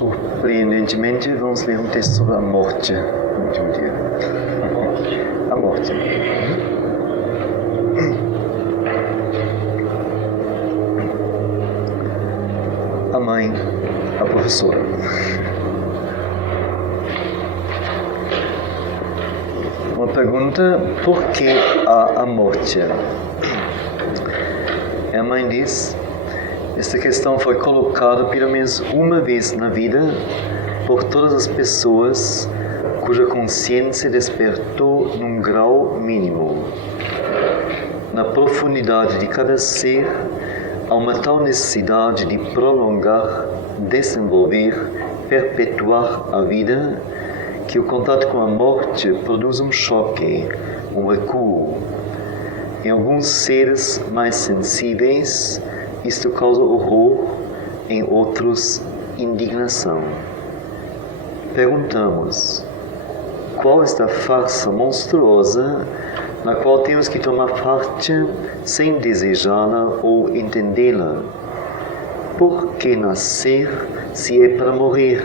Surpreendentemente, vamos ler um texto sobre a morte no último dia. A morte. A mãe, a professora. Uma pergunta: por que há a morte? A mãe diz: esta questão foi colocada pelo menos uma vez na vida por todas as pessoas cuja consciência despertou num grau mínimo. Na profundidade de cada ser, há uma tal necessidade de prolongar, desenvolver, perpetuar a vida, que o contato com a morte produz um choque, um recuo. Em alguns seres mais sensíveis, isto causa horror, em outros, indignação. Perguntamos: qual esta farsa monstruosa na qual temos que tomar parte sem desejá-la ou entendê-la? Por que nascer se é para morrer?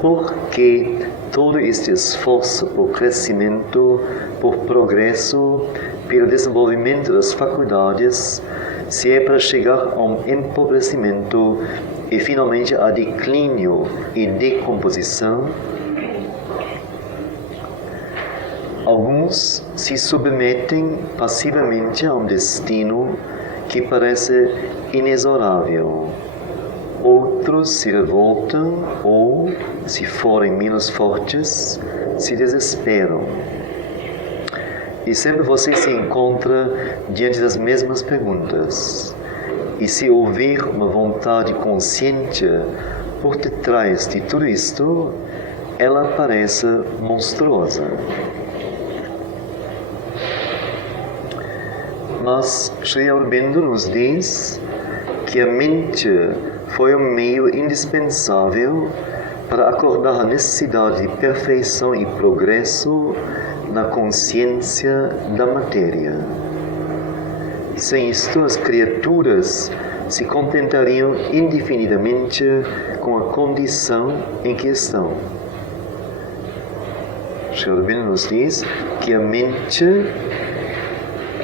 Por que todo este esforço por crescimento, por progresso, pelo desenvolvimento das faculdades, se é para chegar a um empobrecimento e finalmente a declínio e decomposição? Alguns se submetem passivamente a um destino que parece inexorável. Outros se revoltam ou, se forem menos fortes, se desesperam. E sempre você se encontra diante das mesmas perguntas. E se houver uma vontade consciente por detrás de tudo isto, ela parece monstruosa. Mas Sri Aurobindo nos diz que a mente foi um meio indispensável para acordar a necessidade de perfeição e progresso na consciência da matéria. Sem isto, as criaturas se contentariam indefinidamente com a condição em que estão. Sri Aurobindo nos diz que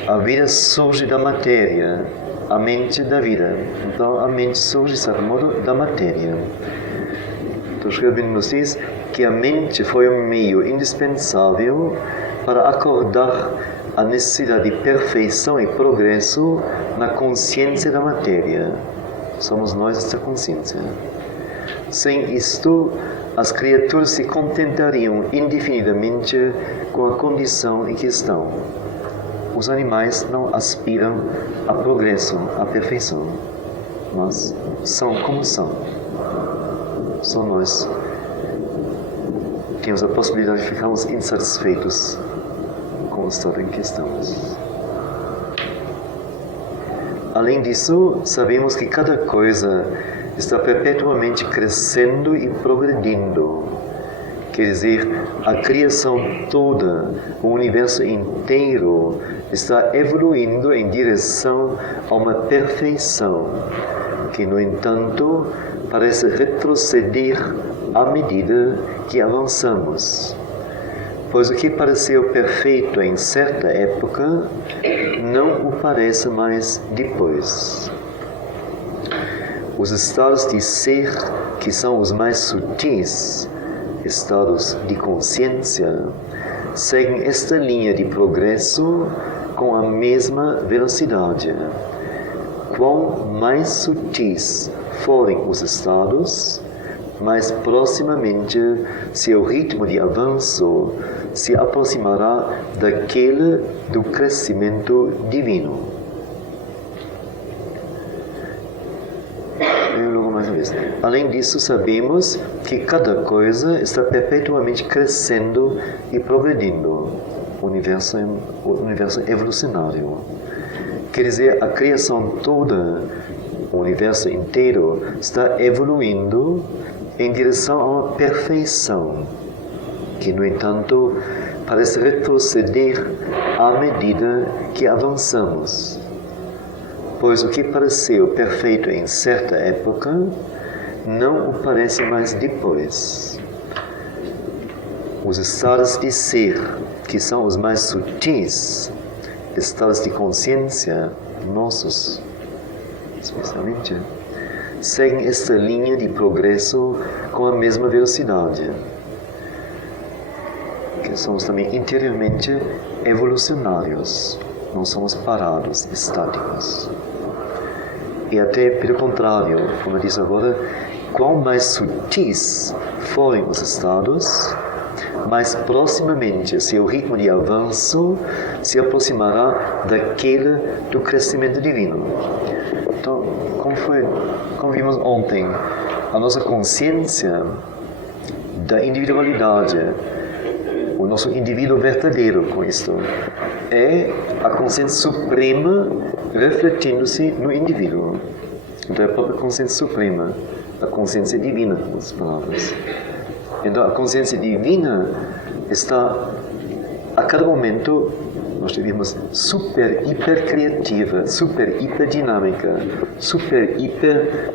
a vida surge da matéria, a mente da vida. Então, a mente surge, de certo modo, da matéria. Então, Sri Aurobindo nos diz que a mente foi um meio indispensável para acordar a necessidade de perfeição e progresso na consciência da matéria. Somos nós esta consciência. Sem isto, as criaturas se contentariam indefinidamente com a condição em que estão. Os animais não aspiram a progresso, a perfeição, mas são como são. Só nós temos a possibilidade de ficarmos insatisfeitos com o estado em que estamos. Além disso, sabemos que cada coisa está perpetuamente crescendo e progredindo. Quer dizer, a criação toda, o universo inteiro, está evoluindo em direção a uma perfeição, que, no entanto, parece retroceder à medida que avançamos. Pois o que pareceu perfeito em certa época, não o parece mais depois. Os estados de ser, que são os mais sutis, estados de consciência, seguem esta linha de progresso com a mesma velocidade. Quão mais sutis forem os estados, mais proximamente seu ritmo de avanço se aproximará daquele do crescimento divino. Além disso, sabemos que cada coisa está perpetuamente crescendo e progredindo. O universo evolucionário. Quer dizer, a criação toda, o universo inteiro, está evoluindo em direção a uma perfeição, que, no entanto, parece retroceder à medida que avançamos. Pois o que pareceu perfeito em certa época, não o parece mais depois. Os estados de ser, que são os mais sutis, estados de consciência, nossos, especialmente, seguem esta linha de progresso com a mesma velocidade. Que somos também interiormente evolucionários, não somos parados, estáticos. E até pelo contrário, como eu disse agora, quanto mais sutis forem os estados, mais proximamente seu ritmo de avanço se aproximará daquele do crescimento divino. Então, como vimos ontem, a nossa consciência da individualidade, o nosso indivíduo verdadeiro com isto, é a consciência suprema refletindo-se no indivíduo. Então é a própria consciência suprema, a consciência divina, com outras palavras. Então a consciência divina está a cada momento, nós diríamos, super, hiper criativa, super, hiper dinâmica, super, hiper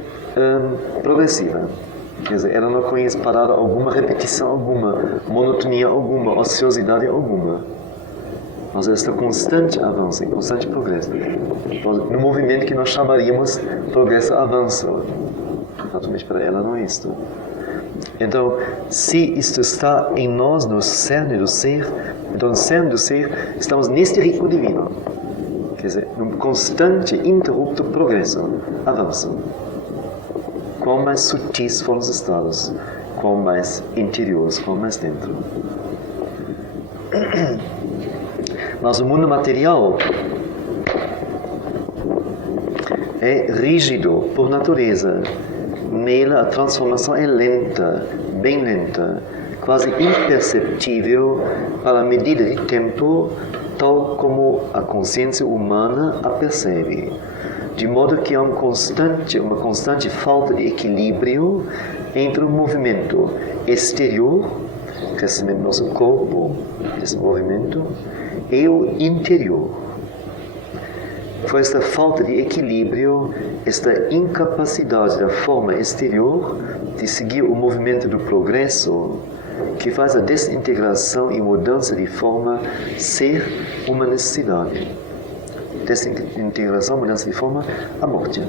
progressiva. Quer dizer, ela não conhece parada alguma, repetição alguma, monotonia alguma, ociosidade alguma. Mas ela está constante avanço, em constante progresso. No movimento que nós chamaríamos progresso-avanço. Naturalmente para ela não é isto. Então, se isto está em nós, no cerne do ser, então no cerne do ser, estamos neste ritmo divino. Quer dizer, num constante, interrupto progresso, avanço. Quão mais sutis foram os estados, quão mais interiores, quão mais dentro. Mas o mundo material é rígido por natureza. Nele a transformação é lenta, bem lenta, quase imperceptível para a medida de tempo, tal como a consciência humana a percebe. De modo que há uma constante falta de equilíbrio entre o movimento exterior, o crescimento do nosso corpo, esse movimento, e o interior. Foi esta falta de equilíbrio, esta incapacidade da forma exterior de seguir o movimento do progresso, que faz a desintegração e mudança de forma ser uma necessidade. Desintegração, mudança de forma, a morte.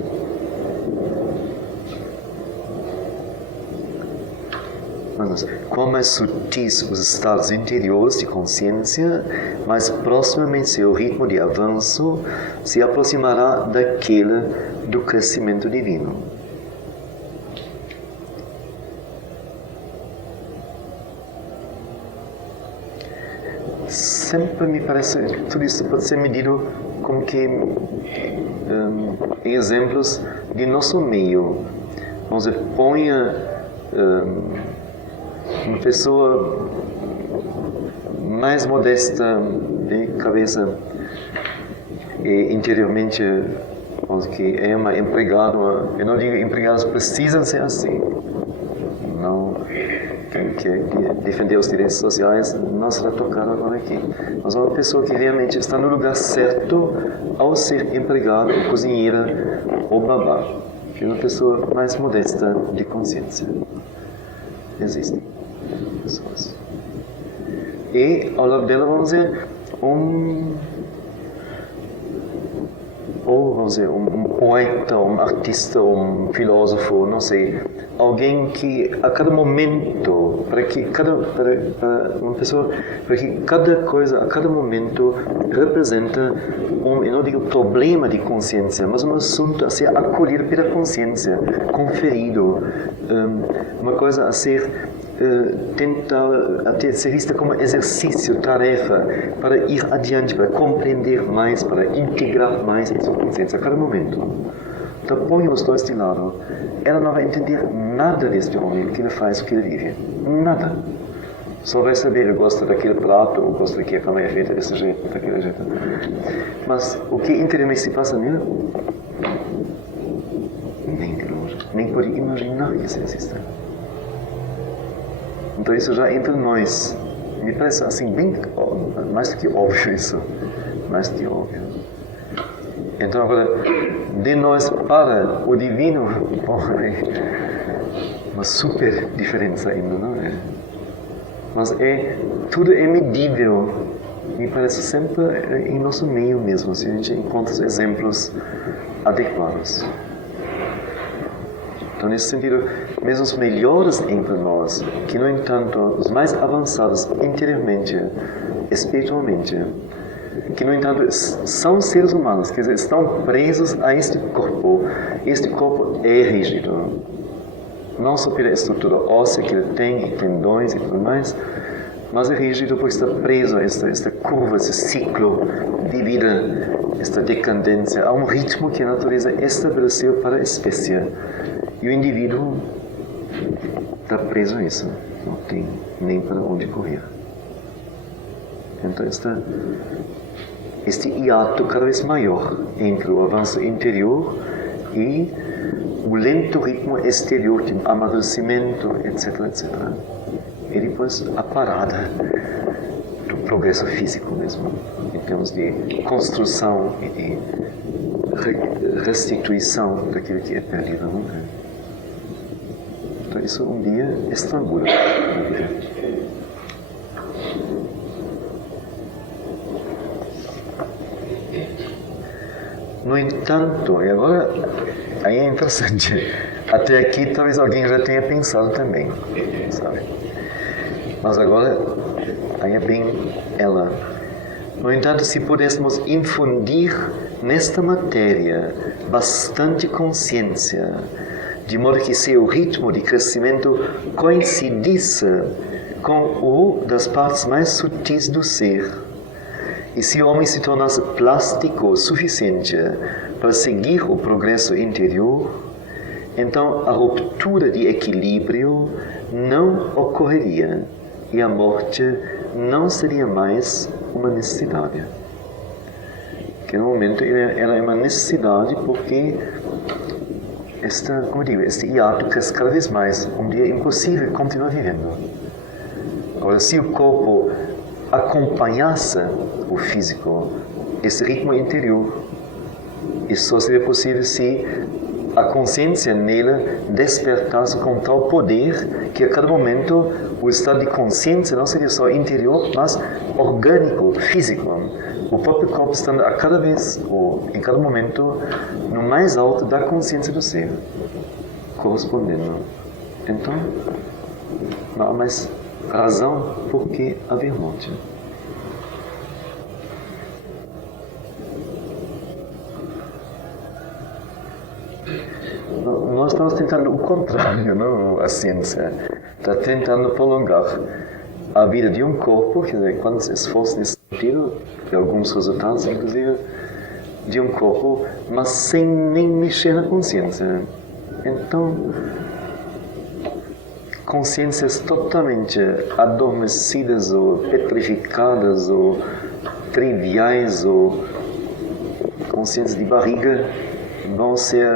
Mas, quanto mais sutis os estados interiores de consciência, mais proximamente seu ritmo de avanço se aproximará daquele do crescimento divino. Sempre me parece que tudo isso pode ser medido como que em exemplos de nosso meio. Vamos dizer, ponha uma pessoa mais modesta de cabeça e interiormente, vamos dizer, que é uma empregada. Eu não digo empregados precisam ser assim. Não tem que defender os direitos sociais, não será tocado agora aqui. Mas uma pessoa que realmente está no lugar certo ao ser empregada, ou cozinheira, ou babá. Que é uma pessoa mais modesta de consciência. Existem pessoas. E ao lado dela, vamos dizer, um poeta, um artista, um filósofo, não sei, alguém que a cada momento, para uma pessoa, para que cada coisa, a cada momento representa eu não digo problema de consciência, mas um assunto a ser acolhido pela consciência, conferido, uma coisa a ser tentar ser vista como exercício, tarefa, para ir adiante, para compreender mais, para integrar mais em sua consciência a cada momento. Então põe os dois de lado. Ela não vai entender nada deste homem, o que ele faz, o que ele vive. Nada. Só vai saber, ele gosta daquele prato, ou gosta que a cama é feita desse jeito, daquele jeito. Mas o que interiormente se passa nele, nem de longe, nem pode imaginar que isso exista. Então isso já entre nós. Me parece assim, bem mais do que óbvio isso. Mais do que óbvio. Então agora, de nós para o divino, uma super diferença ainda, não é? Mas tudo é medível, me parece sempre em nosso meio mesmo, se a gente encontra os exemplos adequados. Então, nesse sentido, mesmo os melhores entre nós, que no entanto, os mais avançados interiormente, espiritualmente, que no entanto são seres humanos, quer dizer, estão presos a este corpo. Este corpo é rígido, não só pela estrutura óssea que ele tem, e tendões e tudo mais, mas é rígido porque está preso a esta curva, esse ciclo de vida, esta decadência, a um ritmo que a natureza estabeleceu para a espécie. E o indivíduo está preso a isso, não tem nem para onde correr. Então, este hiato cada vez maior entre o avanço interior e o lento ritmo exterior de amadurecimento, etc, etc. E depois a parada do progresso físico mesmo, em termos de construção e de restituição daquilo que é perdido, não é? Então isso um dia estrangula a vida. No entanto, e agora, aí é interessante, até aqui talvez alguém já tenha pensado também, sabe? Mas agora, aí é bem ela. No entanto, se pudéssemos infundir nesta matéria bastante consciência, de modo que seu ritmo de crescimento coincidisse com o das partes mais sutis do ser, e se o homem se tornasse plástico o suficiente para seguir o progresso interior, então a ruptura de equilíbrio não ocorreria e a morte não seria mais uma necessidade. Que no momento ela é uma necessidade porque este hiato cresce cada vez mais. Um dia é impossível continuar vivendo. Agora, se o corpo acompanhasse o físico, esse ritmo interior, isso só seria possível se a consciência nele despertasse com tal poder que a cada momento o estado de consciência não seria só interior, mas orgânico, físico. O próprio corpo estando a cada vez, ou em cada momento, no mais alto da consciência do ser, correspondendo. Então, não há mais razão por que haver morte. Nós estamos tentando o contrário, não? A ciência está tentando prolongar a vida de um corpo, quer dizer, quando se esforça nesse sentido, de alguns resultados, inclusive, de um corpo, mas sem nem mexer na consciência. Então, consciências totalmente adormecidas ou petrificadas ou triviais ou consciências de barriga vão ser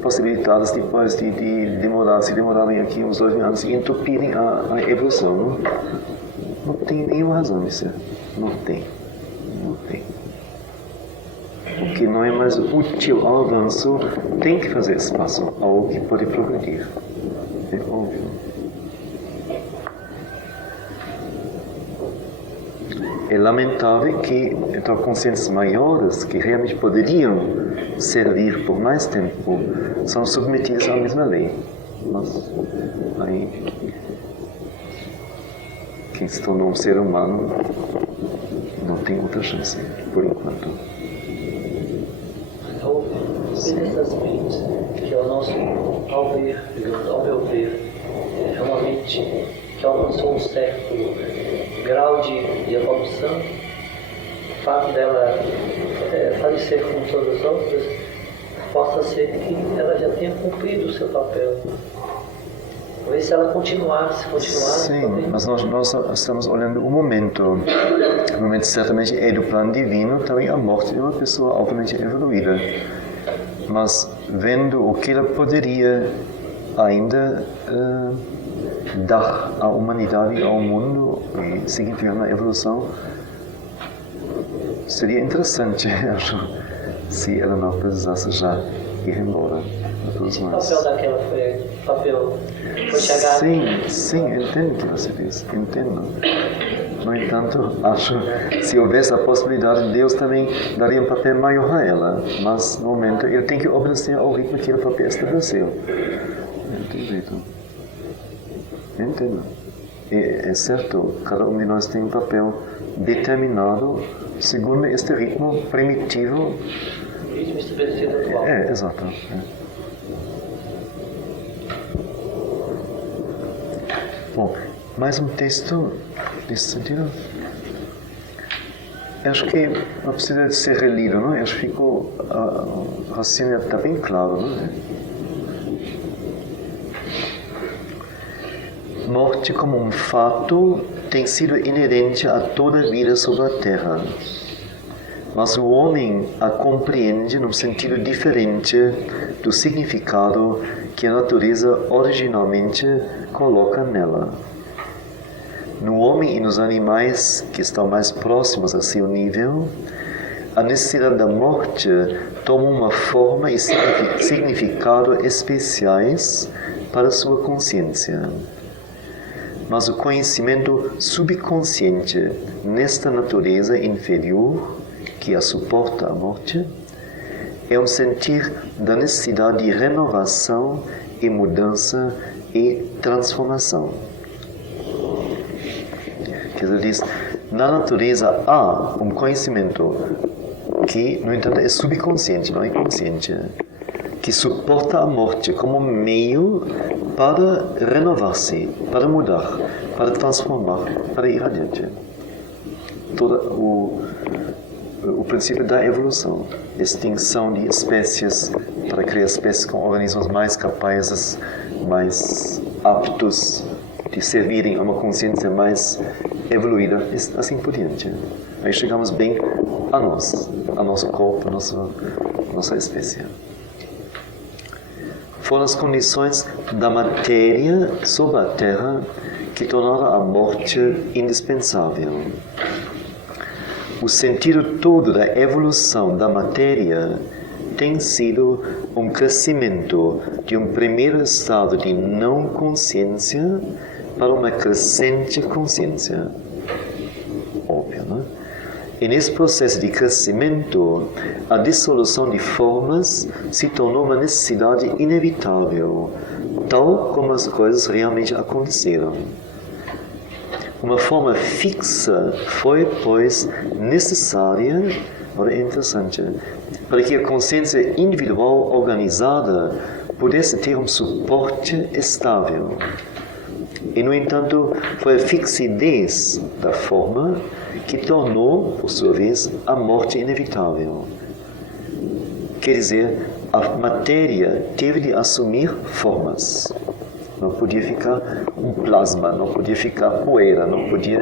possibilitadas depois de demorarem aqui uns 2 mil anos e entupirem a evolução. Não tem nenhuma razão disso. Não tem. O que não é mais útil ao avanço tem que fazer espaço ao que pode progredir. É óbvio. É lamentável que então, consciências maiores que realmente poderiam servir por mais tempo são submetidas à mesma lei. Mas aí quem se tornou um ser humano não tem outra chance, por enquanto. Nesse aspecto, que é o nosso, ao meu ver, é uma mente que alcançou um certo grau de evolução, o fato dela falecer como todas as outras, possa ser que ela já tenha cumprido o seu papel. Talvez se ela continuasse. Sim, mas nós estamos olhando o momento. O momento certamente é do plano divino, também a morte de uma pessoa altamente evoluída. Mas vendo o que ela poderia ainda dar à humanidade e ao mundo e significar na evolução, seria interessante, acho, se ela não precisasse já ir embora. Esse papel daquela foi chegar... Sim, entendo o que você diz, entendo. No entanto, acho que se houvesse a possibilidade, Deus também daria um papel maior a ela, mas no momento ele tem que obedecer ao ritmo que o papel estabeleceu. Entendo. É certo, cada um de nós tem um papel determinado segundo este ritmo primitivo. Ritmo estabelecido atual. Exato. Bom, mais um texto nesse sentido. Acho que não precisa de ser relido, não é? Acho que ficou, o raciocínio está bem claro, não é? Morte como um fato tem sido inerente a toda a vida sobre a Terra. Mas o homem a compreende num sentido diferente do significado que a natureza originalmente coloca nela. No homem e nos animais que estão mais próximos a seu nível, a necessidade da morte toma uma forma e significado especiais para sua consciência. Mas o conhecimento subconsciente nesta natureza inferior, que a suporta a morte, é um sentir da necessidade de renovação e mudança e transformação. Quer dizer, diz, na natureza há um conhecimento que, no entanto, é subconsciente, não é consciente, que suporta a morte como meio para renovar-se, para mudar, para transformar, para ir adiante. Todo o princípio da evolução, extinção de espécies para criar espécies com organismos mais capazes, mais aptos de servirem a uma consciência mais evoluída, assim por diante. Aí chegamos bem a nós, a nosso corpo, a nossa espécie. Foram as condições da matéria sobre a Terra que tornaram a morte indispensável. O sentido todo da evolução da matéria tem sido um crescimento de um primeiro estado de não consciência para uma crescente consciência. Óbvio, não é? E nesse processo de crescimento, a dissolução de formas se tornou uma necessidade inevitável, tal como as coisas realmente aconteceram. Uma forma fixa foi, pois, necessária, agora é interessante, para que a consciência individual organizada pudesse ter um suporte estável. E, no entanto, foi a fixidez da forma que tornou, por sua vez, a morte inevitável. Quer dizer, a matéria teve de assumir formas. Não podia ficar um plasma, não podia ficar poeira, não podia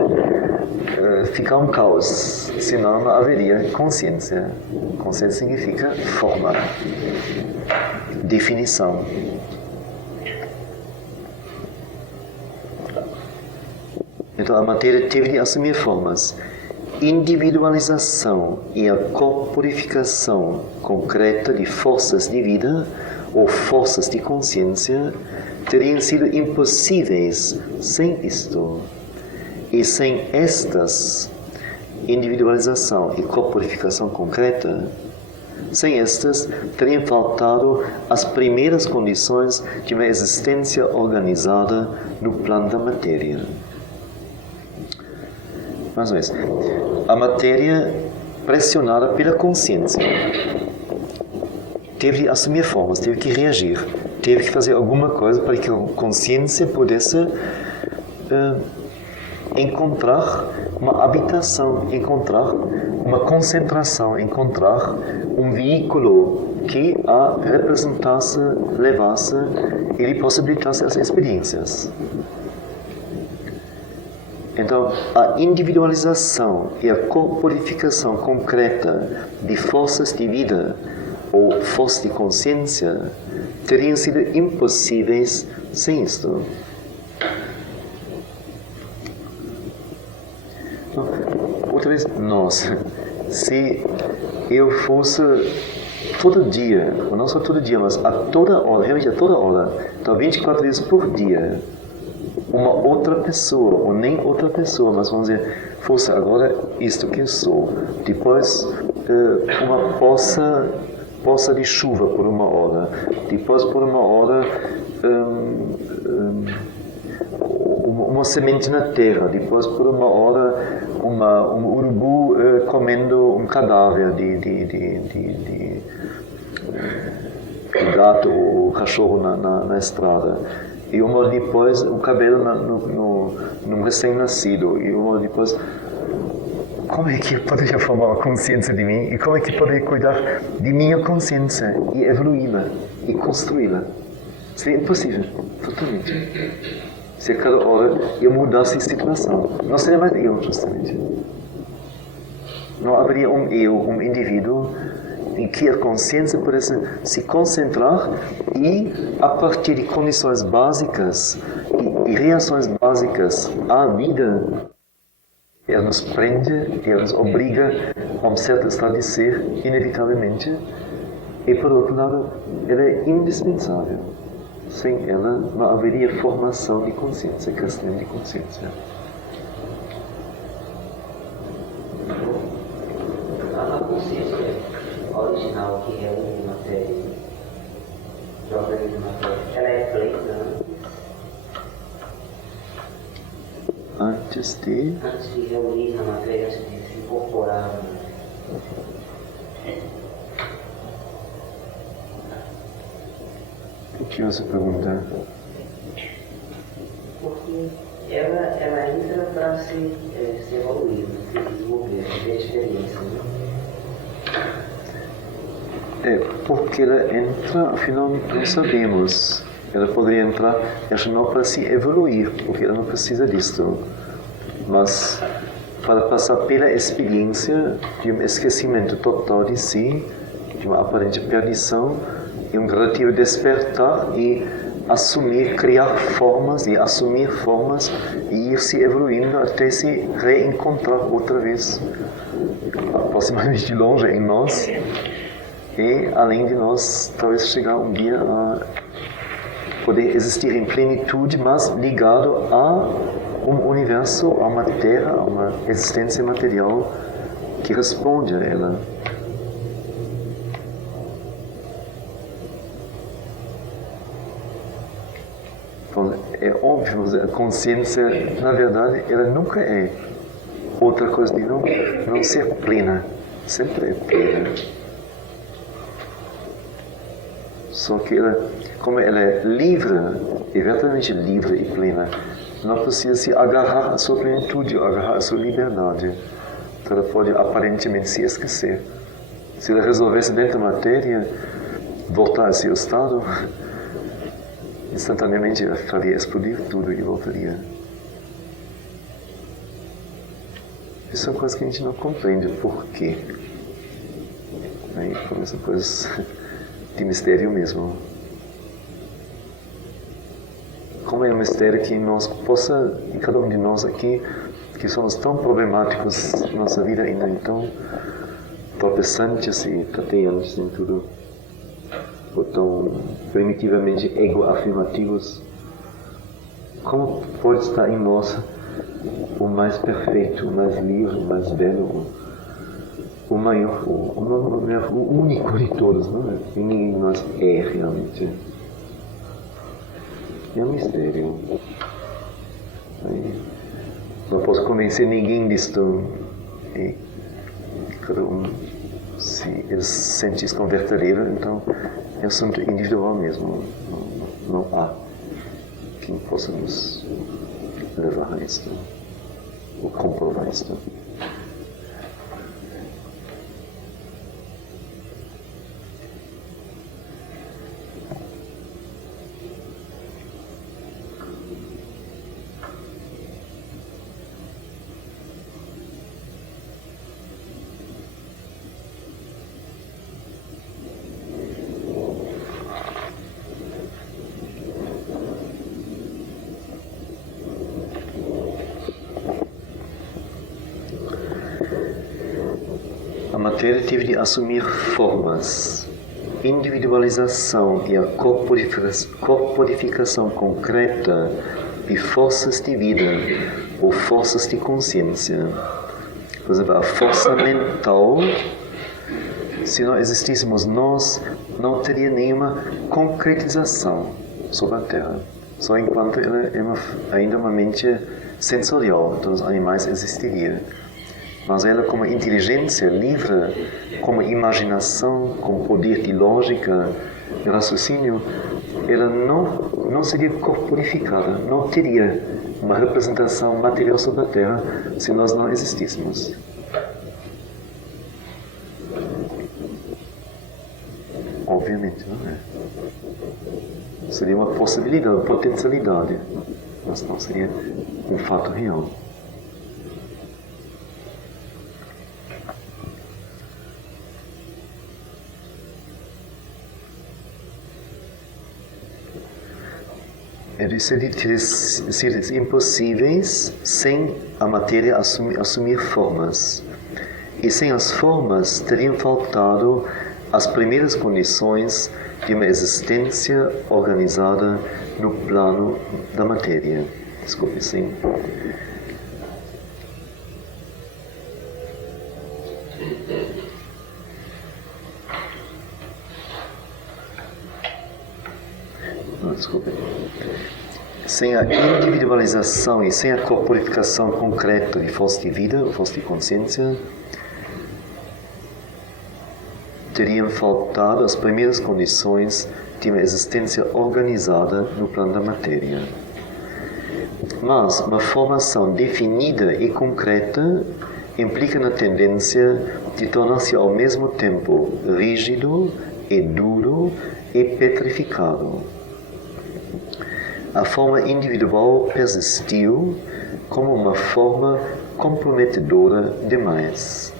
ficar um caos, senão não haveria consciência. Consciência significa forma, definição. Então a matéria teve de assumir formas. Individualização e a corporificação concreta de forças de vida ou forças de consciência teriam sido impossíveis sem isto. E sem estas, individualização e corporificação concreta, sem estas, teriam faltado as primeiras condições de uma existência organizada no plano da matéria. Mais uma vez, a matéria pressionada pela consciência teve de assumir formas, teve que reagir, teve que fazer alguma coisa para que a consciência pudesse encontrar uma habitação, encontrar uma concentração, encontrar um veículo que a representasse, levasse e lhe possibilitasse as experiências. Então, a individualização e a corporificação concreta de forças de vida ou forças de consciência teriam sido impossíveis sem isto. Outra vez, nós, se eu fosse todo dia, não só todo dia, mas a toda hora, realmente a toda hora, então 24 vezes por dia, uma outra pessoa, ou nem outra pessoa, mas vamos dizer, fosse agora isto que eu sou, depois uma poça de chuva por uma hora, depois por uma hora uma semente na terra, depois por uma hora um urubu comendo um cadáver de gato ou cachorro na estrada, e uma hora depois o cabelo num recém-nascido, e uma hora depois, como é que eu poderia formar uma consciência de mim e como é que eu poderia cuidar de minha consciência e evoluí-la e construí-la? Seria impossível, totalmente. Se a cada hora eu mudasse de situação, não seria mais eu, justamente. Não haveria um eu, um indivíduo em que a consciência pudesse se concentrar e, a partir de condições básicas e reações básicas à vida, ela nos prende, ela nos obriga a um certo estado de ser, inevitavelmente, e, por outro lado, ela é indispensável. Sem ela, não haveria formação de consciência, crescimento de consciência. A consciência original que reúne matéria, que organiza matéria, ela é plena Antes de reunir a matéria, antes de se incorporar. O que você pergunta? Porque ela entra para se evoluir, se desenvolver, ter experiência. Porque ela entra, afinal não sabemos. Ela poderia entrar, acho não para se evoluir, porque ela não precisa disto, mas para passar pela experiência de um esquecimento total de si, de uma aparente perdição, e um gradativo despertar e assumir, criar formas e assumir formas e ir se evoluindo até se reencontrar outra vez, aproximadamente longe em nós, e além de nós, talvez chegar um dia a poder existir em plenitude, mas ligado a um universo, a uma terra, a uma existência material que responde a ela. Então, é óbvio, a consciência, na verdade, ela nunca é outra coisa de não ser plena. Sempre é plena. Só que ela, como ela é livre, é verdadeiramente livre e plena, não precisa se agarrar à sua plenitude, agarrar à sua liberdade. Então ela pode aparentemente se esquecer. Se ela resolvesse dentro da matéria voltar a seu estado, instantaneamente ela faria explodir tudo e voltaria. Isso são coisas que a gente não compreende por quê. Aí começam coisas de mistério mesmo. Como é um mistério que nós possa, e cada um de nós aqui, que somos tão problemáticos na nossa vida ainda, então tropeçantes e tateantes em tudo, ou tão primitivamente ego-afirmativos, como pode estar em nós o mais perfeito, o mais livre, o mais belo, o maior, o único de todos, não é? E ninguém de nós é realmente. É um mistério. Não posso convencer ninguém disto. E cada um, se ele se sente isso como verdadeiro, então é assunto individual mesmo. Não há quem possa nos levar a isto, ou comprovar isto. matéria teve de assumir formas. Individualização e a corporificação concreta de forças de vida ou forças de consciência. Por exemplo, a força mental, se não existíssemos nós, não teria nenhuma concretização sobre a Terra. Só enquanto ela é ainda uma mente sensorial, então os animais existiriam. Mas ela, como inteligência livre, como imaginação, com poder de lógica e raciocínio, ela não seria corporificada, não teria uma representação material sobre a Terra se nós não existíssemos. Obviamente, não é? Seria uma possibilidade, uma potencialidade, mas não seria um fato real. Eles seriam impossíveis sem a matéria assumir formas. E sem as formas teriam faltado as primeiras condições de uma existência organizada no plano da matéria. Desculpe, sim. Desculpe. Sem a individualização e sem a corporificação concreta de força de vida, força de consciência, teriam faltado as primeiras condições de uma existência organizada no plano da matéria. Mas uma formação definida e concreta implica na tendência de tornar-se ao mesmo tempo rígido e duro e petrificado. A forma individual persistiu como uma forma comprometedora demais.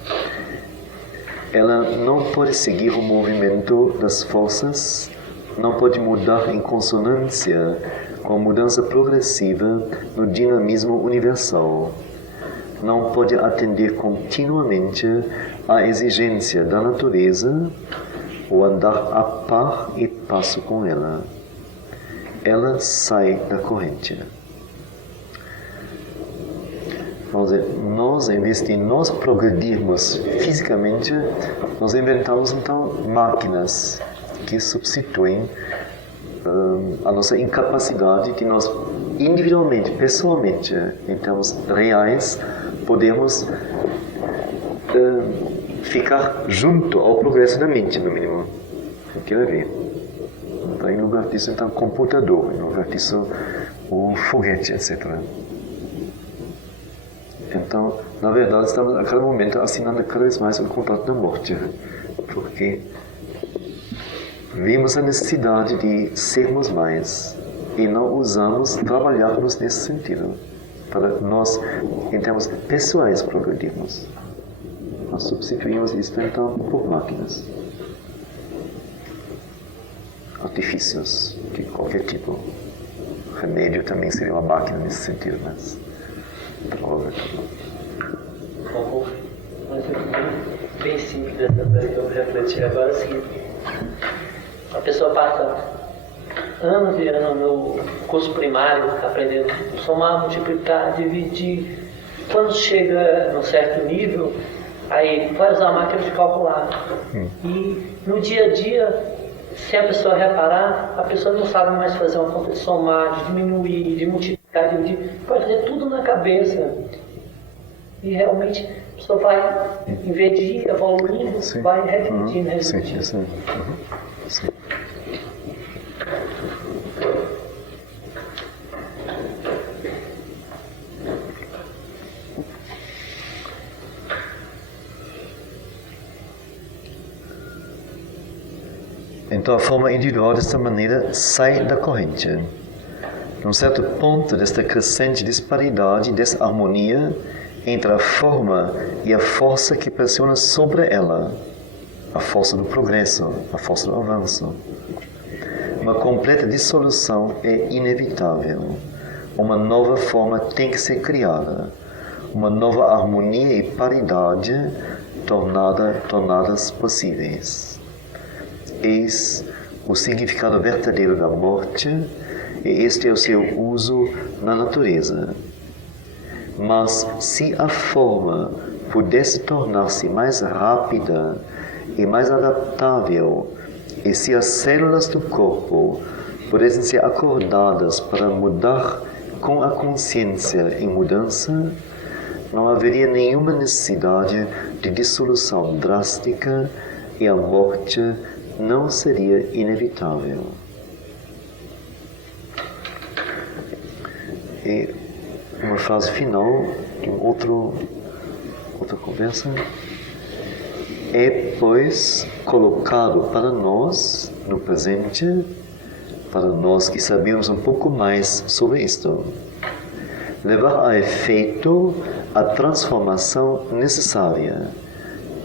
Ela não pode seguir o movimento das forças, não pode mudar em consonância com a mudança progressiva no dinamismo universal. Não pode atender continuamente à exigência da natureza ou andar a par e passo com ela. Ela sai da corrente. Nós, em vez de nós progredirmos fisicamente, nós inventamos então máquinas que substituem a nossa incapacidade de nós individualmente, pessoalmente, em termos reais, podemos ficar junto ao progresso da mente, no mínimo. Quer ver? Em lugar disso, então, computador, em lugar disso, o foguete, etc. Então, na verdade, estamos a cada momento assinando cada vez mais o contrato da morte, porque vimos a necessidade de sermos mais e não usamos trabalharmos nesse sentido, para nós, em termos pessoais, progredirmos. Nós substituímos isso, então, por máquinas. Artifícios de qualquer tipo. Remédio também seria uma máquina nesse sentido, mas droga. Bem simples essa coisa que eu refleti agora é o seguinte: a pessoa passa anos e anos no curso primário, aprendendo a somar, multiplicar, dividir. Quando chega num certo nível, aí vai usar a máquina de calcular. E no dia a dia, se a pessoa reparar, a pessoa não sabe mais fazer uma conta de somar, de diminuir, de multiplicar, de dividir, pode fazer tudo na cabeça. E realmente a pessoa vai, em vez de ir evoluindo, vai refletindo, refletindo. Sim. Então a forma individual desta maneira sai da corrente. Num certo ponto desta crescente disparidade, desarmonia entre a forma e a força que pressiona sobre ela, a força do progresso, a força do avanço. Uma completa dissolução é inevitável. Uma nova forma tem que ser criada. Uma nova harmonia e paridade tornadas possíveis. Eis o significado verdadeiro da morte, e este é o seu uso na natureza. Mas se a forma pudesse tornar-se mais rápida e mais adaptável, e se as células do corpo pudessem ser acordadas para mudar com a consciência em mudança, não haveria nenhuma necessidade de dissolução drástica e a morte não seria inevitável. E uma frase final de outra conversa. É, pois, colocado para nós, no presente, para nós que sabemos um pouco mais sobre isto, levar a efeito a transformação necessária,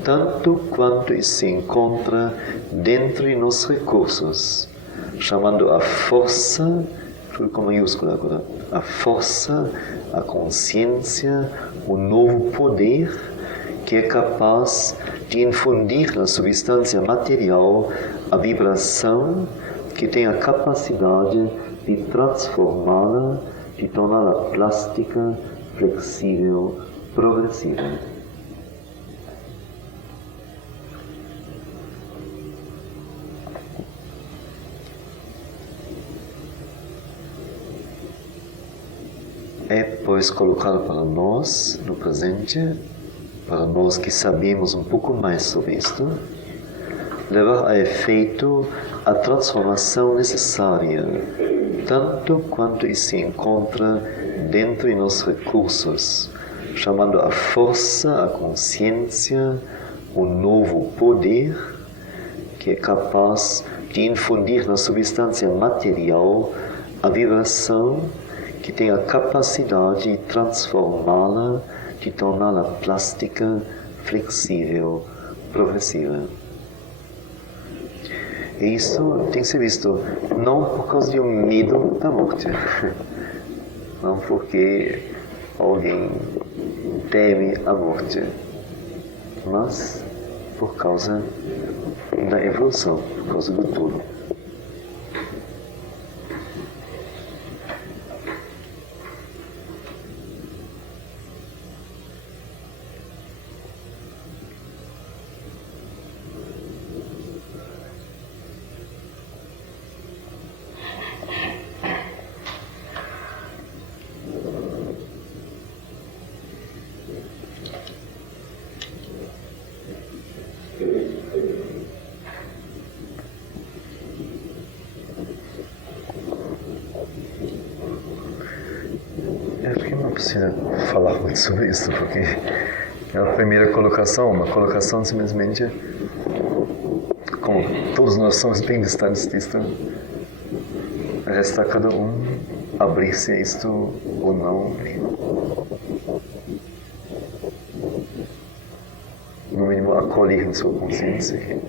tanto quanto isso se encontra dentro de nossos recursos, chamando a força, tudo com maiúscula agora, a força, a consciência, o novo poder que é capaz de infundir na substância material a vibração que tem a capacidade de transformá-la, de torná-la plástica, flexível, progressiva. É, pois, colocado para nós, no presente, para nós que sabemos um pouco mais sobre isto, levar a efeito a transformação necessária, tanto quanto isso se encontra dentro de nossos recursos, chamando a força, a consciência, o novo poder, que é capaz de infundir na substância material a vibração que tem a capacidade de transformá-la, de torná-la plástica, flexível, progressiva. E isso tem que ser visto não por causa de um medo da morte, não porque alguém teme a morte, mas por causa da evolução, por causa do todo. Acho que não precisa falar muito sobre isso, porque é a primeira colocação, uma colocação simplesmente, como todos nós somos bem distantes disto, resta a cada um abrir-se a isto ou não. No mínimo acolher em sua consciência